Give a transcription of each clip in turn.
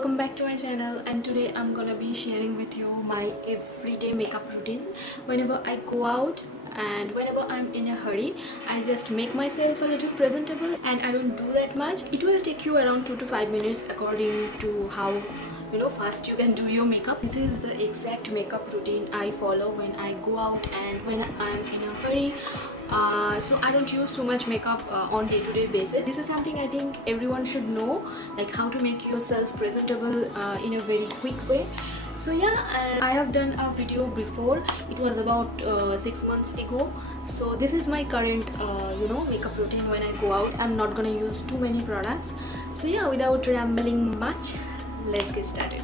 welcome back to my channel, and today I'm gonna be sharing with you my everyday makeup routine. Whenever I go out and whenever I'm in a hurry, I just make myself a little presentable, and I don't do that much. It will take you around 2 to 5 minutes according to how fast you can do your makeup. This is the exact makeup routine I follow when I go out and when I'm in a hurry. So I don't use too much makeup on day-to-day basis. This is something I think everyone should know, like how to make yourself presentable in a very quick way. So yeah, I have done a video before. It was about 6 months ago. So this is my current makeup routine when I go out. I'm not gonna use too many products. So yeah, without rambling much, let's get started.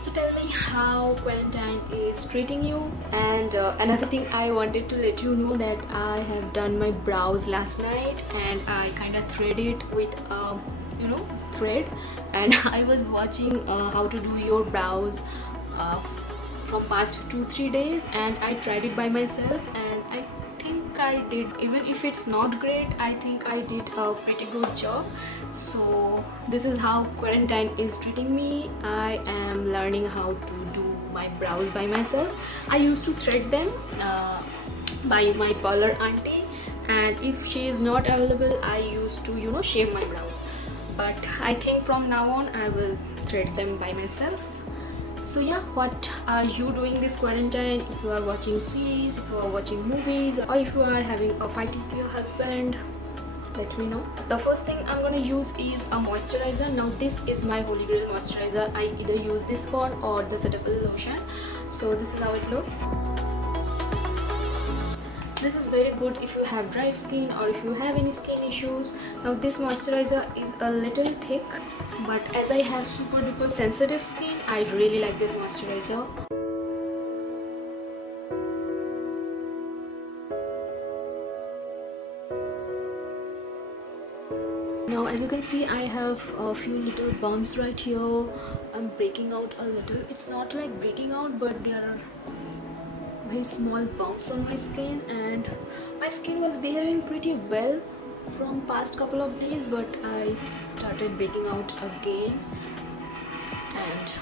So tell me how quarantine is treating you. And another thing I wanted to let you know that I have done my brows last night, and I kind of threaded with thread, and I was watching how to do your brows from past 2-3 days, and I tried it by myself, and I think I did, even if it's not great, I think I did a pretty good job. So this is how quarantine is treating me. I am learning how to do my brows by myself. I used to thread them by my parlor auntie, and if she is not available, I used to shave my brows. But I think from now on I will thread them by myself. So yeah, what are you doing this quarantine? If you are watching series, if you are watching movies, or if you are having a fight with your husband, let me know. The first thing I'm gonna use is a moisturizer. Now this is my holy grail moisturizer. I either use this one or the Cetaphil lotion. So this is how it looks. This is very good if you have dry skin or if you have any skin issues. Now this moisturizer is a little thick, but as I have super duper sensitive skin, I really like this moisturizer. Now as you can see, I have a few little bumps right here. I'm breaking out a little. It's not like breaking out, but there are very small bumps on my skin, and my skin was behaving pretty well from past couple of days, but I started breaking out again, and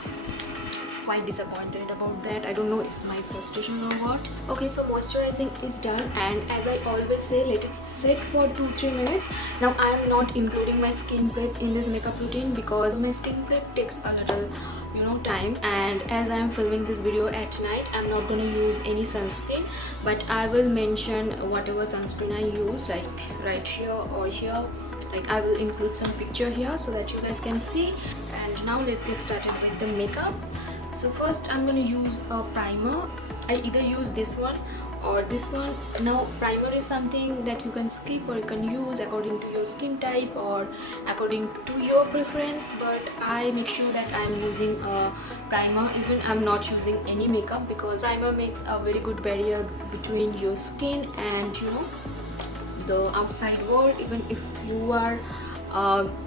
quite disappointed about that. I don't know, it's my frustration or what. Okay, so moisturizing is done, and as I always say, let it sit for 2-3 minutes. Now I am not including my skin prep in this makeup routine because my skin prep takes a little time, and as I am filming this video at night, I'm not gonna use any sunscreen, but I will mention whatever sunscreen I use, like right here or here. Like I will include some picture here so that you guys can see. And now let's get started with the makeup. So first I'm going to use a primer. I either use this one or this one. Now primer is something that you can skip or you can use according to your skin type or according to your preference, but I make sure that I'm using a primer even I'm not using any makeup, because primer makes a very good barrier between your skin and the outside world. Even if you are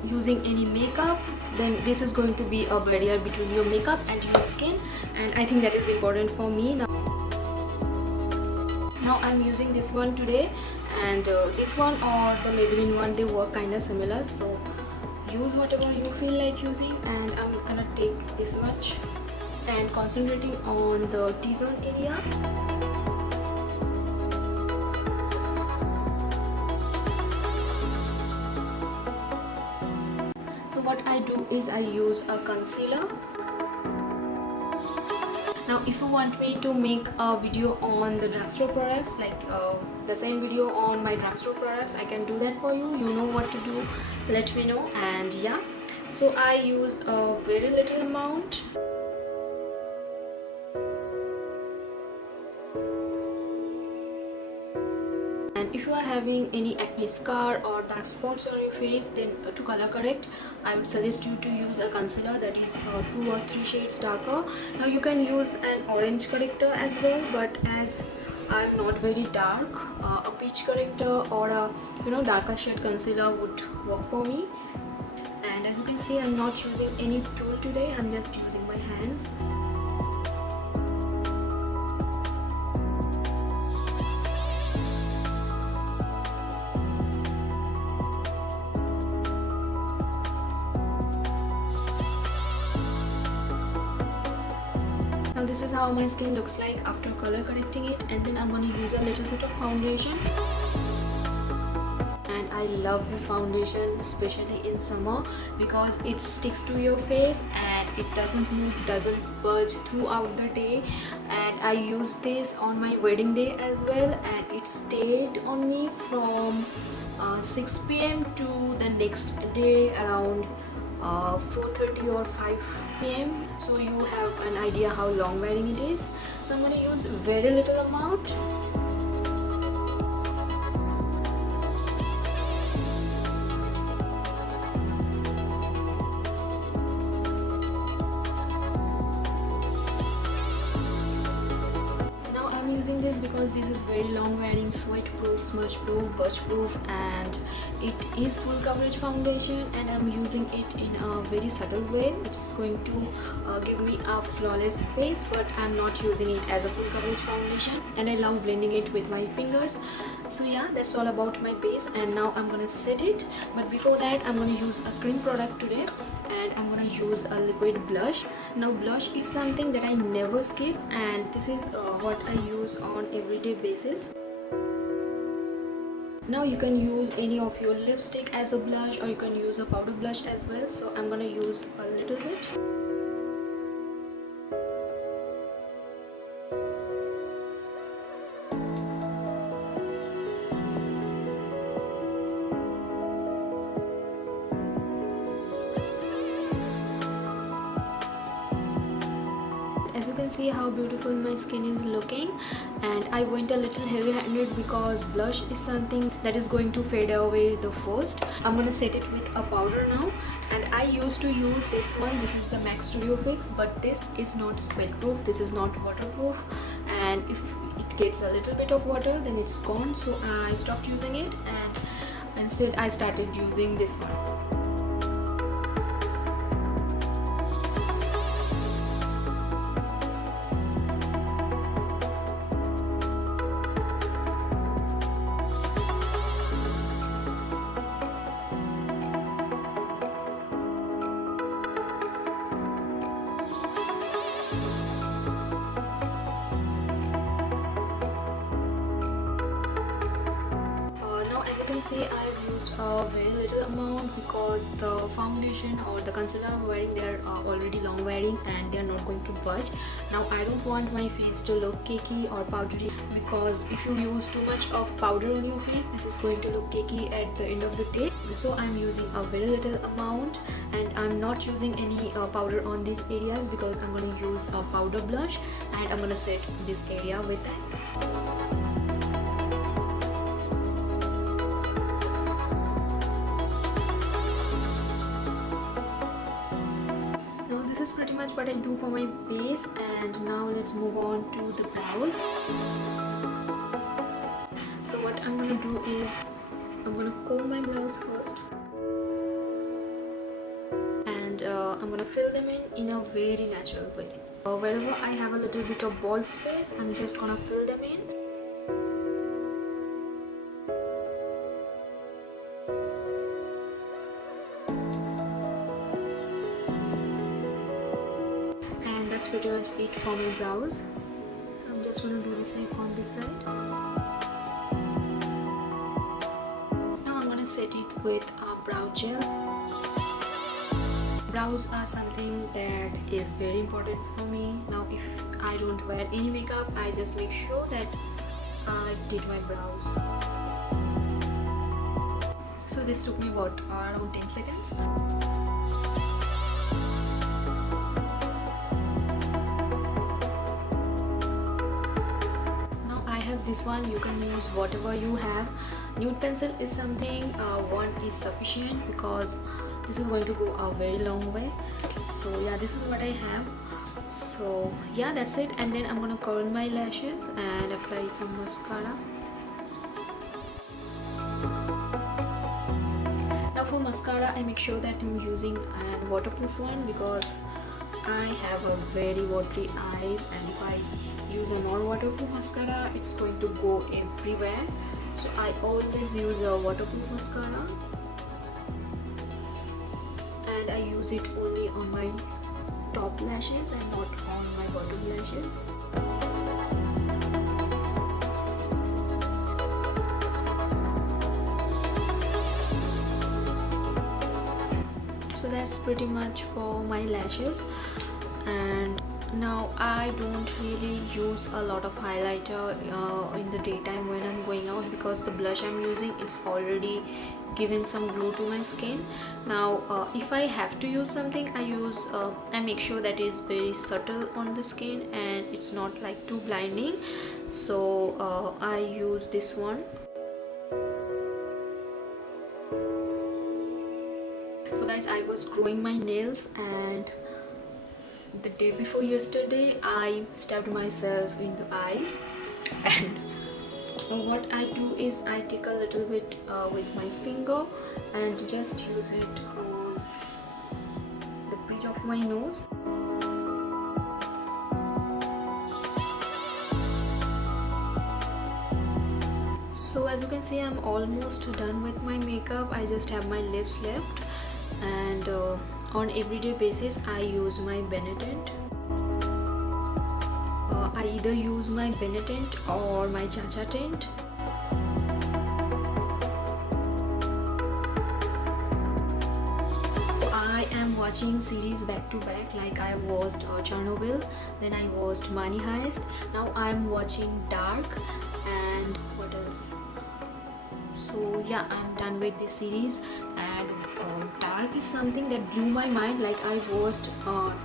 using any makeup, then this is going to be a barrier between your makeup and your skin, and I think that is important for me. Now I'm using this one today, and this one or the Maybelline one, they work kind of similar, so use whatever you feel like using. And I'm gonna take this much and concentrating on the T-zone area. What I do is I use a concealer. Now if you want me to make a video on the drugstore products, like the same video on my drugstore products, I can do that for you. You know what to do, let me know. And yeah, so I use a very little amount. And if you are having any acne scar or dark spots on your face, then to color correct, I would suggest you to use a concealer that is 2 or 3 shades darker. Now you can use an orange corrector as well, but as I'm not very dark, a peach corrector or a darker shade concealer would work for me. And as you can see, I'm not using any tool today, I'm just using my hands. Now this is how my skin looks like after color correcting it, and then I'm going to use a little bit of foundation. And I love this foundation, especially in summer, because it sticks to your face and it doesn't move, doesn't budge throughout the day. And I used this on my wedding day as well, and it stayed on me from 6 p.m. to the next day around 4:30 or 5 p.m. so you have an idea how long wearing it is. So I'm going to use very little amount. Using this because this is very long wearing, sweat proof, smudge proof, budge proof, and it is full coverage foundation, and I'm using it in a very subtle way. It's going to give me a flawless face, but I'm not using it as a full coverage foundation, and I love blending it with my fingers. So yeah, that's all about my base, and now I'm gonna set it. But before that, I'm gonna use a cream product today, and I'm gonna use a liquid blush. Now blush is something that I never skip, and this is what I use on everyday basis. Now you can use any of your lipstick as a blush, or you can use a powder blush as well. So I'm gonna use a little bit. As you can see how beautiful my skin is looking, and I went a little heavy handed because blush is something that is going to fade away the first. I'm gonna set it with a powder now, and I used to use this one. This is the MAC Studio Fix, but this is not sweat proof, this is not waterproof, and if it gets a little bit of water then it's gone. So I stopped using it, and instead I started using this one. See, I've used a very little amount because the foundation or the concealer I'm wearing, they are already long wearing and they are not going to budge. Now I don't want my face to look cakey or powdery, because if you use too much of powder on your face, this is going to look cakey at the end of the day. So I'm using a very little amount, and I'm not using any powder on these areas because I'm going to use a powder blush, and I'm going to set this area with that. This is pretty much what I do for my base, and now let's move on to the brows. So what I'm gonna do is I'm gonna comb my brows first, and I'm gonna fill them in a very natural way. Wherever I have a little bit of bald space, I'm just gonna fill them in. That's pretty much it for my brows. So I'm just going to do the same on this side. Now I'm going to set it with a brow gel. Brows are something that is very important for me. Now if I don't wear any makeup, I just make sure that I did my brows. So this took me about around 10 seconds. This one, you can use whatever you have. Nude pencil is something one is sufficient because this is going to go a very long way. So yeah, this is what I have. So yeah, that's it. And then I'm gonna curl my lashes and apply some mascara. Now for mascara, I make sure that I'm using a waterproof one because I have a very watery eyes, and if I use a non-waterproof mascara, it's going to go everywhere. So I always use a waterproof mascara, and I use it only on my top lashes and not on my bottom lashes. So that's pretty much for my lashes. And now I don't really use a lot of highlighter in the daytime when I'm going out, because the blush I'm using, it's already giving some glow to my skin. Now if I have to use something, I make sure that is very subtle on the skin and it's not like too blinding. So I use this one. So guys, I was growing my nails, and the day before yesterday I stabbed myself in the eye. And what I do is I take a little bit with my finger and just use it on the bridge of my nose. So as you can see, I'm almost done with my makeup. I just have my lips left. And on everyday basis I use my Bene tint. I either use my Bene tint or my Cha-Cha tint. I am watching series back to back, like I watched Chernobyl, then I watched Money Heist, now I am watching Dark, and what else? So yeah, I'm done with this series. And Dark is something that blew my mind. Like I watched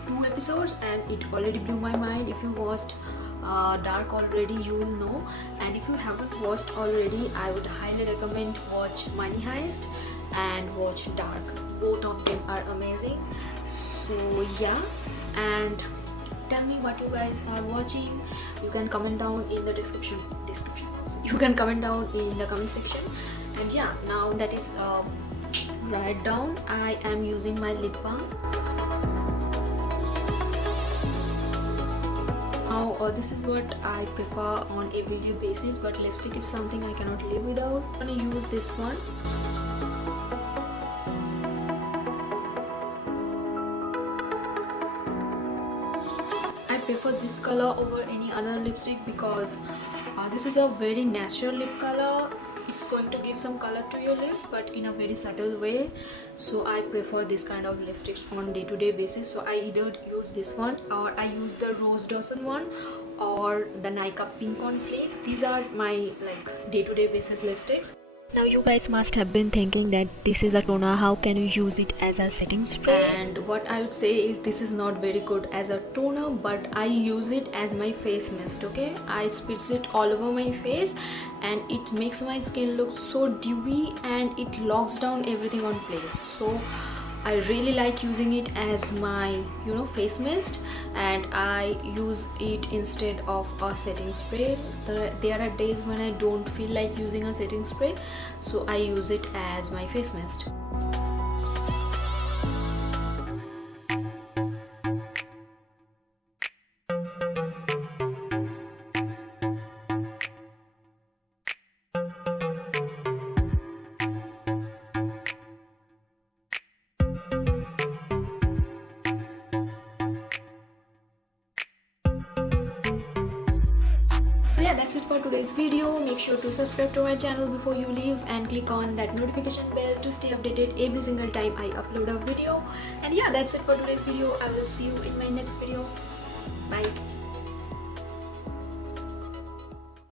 2 episodes and it already blew my mind. If you watched Dark already, you will know. And if you haven't watched already, I would highly recommend watch Money Heist and watch Dark. Both of them are amazing. So yeah, and tell me what you guys are watching. You can comment down in the description. You can comment down in the comment section. And yeah, now that is dried down, I am using my lip balm. Now this is what I prefer on everyday basis, but lipstick is something I cannot live without. I'm gonna use this one. I prefer this color over any other lipstick because this is a very natural lip color. It's going to give some color to your lips, but in a very subtle way. So I prefer this kind of lipsticks on day-to-day basis. So I either use this one, or I use the Rose Dawson one, or the Nika Pink on Flake. These are my like day-to-day basis lipsticks. Now you guys must have been thinking that this is a toner, how can you use it as a setting spray? And what I would say is this is not very good as a toner, but I use it as my face mist. Okay, I spritz it all over my face and it makes my skin look so dewy and it locks down everything on place. So I really like using it as my face mist, and I use it instead of a setting spray. There are days when I don't feel like using a setting spray, so I use it as my face mist. So yeah, that's it for today's video. Make sure to subscribe to my channel before you leave and click on that notification bell to stay updated every single time I upload a video. And yeah, that's it for today's video. I will see you in my next video. Bye.